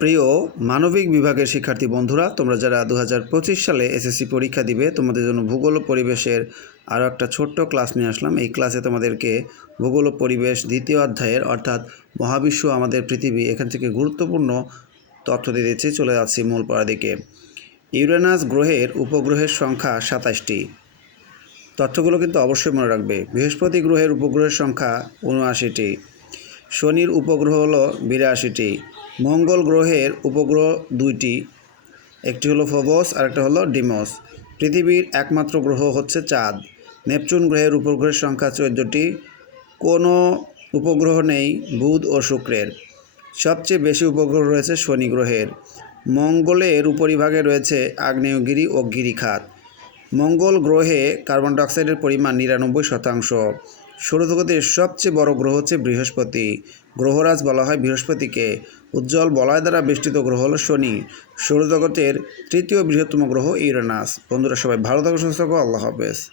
প্রিয় মানবিক বিভাগের শিক্ষার্থী বন্ধুরা, তোমরা যারা 2025 সালে এসএসসি পরীক্ষা দিবে, তোমাদের জন্য ভূগোল ও পরিবেশের আরও একটা ছোট্ট ক্লাস নিয়ে আসলাম। এই ক্লাসে তোমাদেরকে ভূগোল ও পরিবেশ দ্বিতীয় অধ্যায়ের অর্থাৎ মহাবিশ্ব আমাদের পৃথিবী এখান থেকে গুরুত্বপূর্ণ তথ্য দিয়ে দিচ্ছি। চলে যাচ্ছি মূল পড়ার দিকে। ইউরেনাস গ্রহের উপগ্রহের সংখ্যা 27টি। তথ্যগুলো কিন্তু অবশ্যই মনে রাখবে। বৃহস্পতি গ্রহের উপগ্রহের সংখ্যা 79টি। শনির উপগ্রহ হলো 82টি। মঙ্গল গ্রহের উপগ্রহ 2টি, একটি হলো ফোবস আর একটা হলো ডিমস। পৃথিবীর একমাত্র গ্রহ হচ্ছে চাঁদ। নেপচুন গ্রহের উপগ্রহের সংখ্যা 14টি। কোনো উপগ্রহ নেই বুধ ও শুক্রের। সবচেয়ে বেশি উপগ্রহ রয়েছে শনি গ্রহের। মঙ্গলের উপরিভাগে রয়েছে আগ্নেয়গিরি ও গিরিখাত। মঙ্গল গ্রহে কার্বন ডাইঅক্সাইডের পরিমাণ 99%। সৌরজগতের সবচেয়ে বড় গ্রহ হচ্ছে বৃহস্পতি। গ্রহরাজ বলা হয় বৃহস্পতিকে। উজ্জ্বল বলয় দ্বারা বেষ্টিত গ্রহ হলো শনি। সৌরজগতের তৃতীয় বৃহত্তম গ্রহ ইউরেনাস। বন্ধুরা সবাই ভালো থাকো, সুস্থ থাকো। আল্লাহ হাফেজ।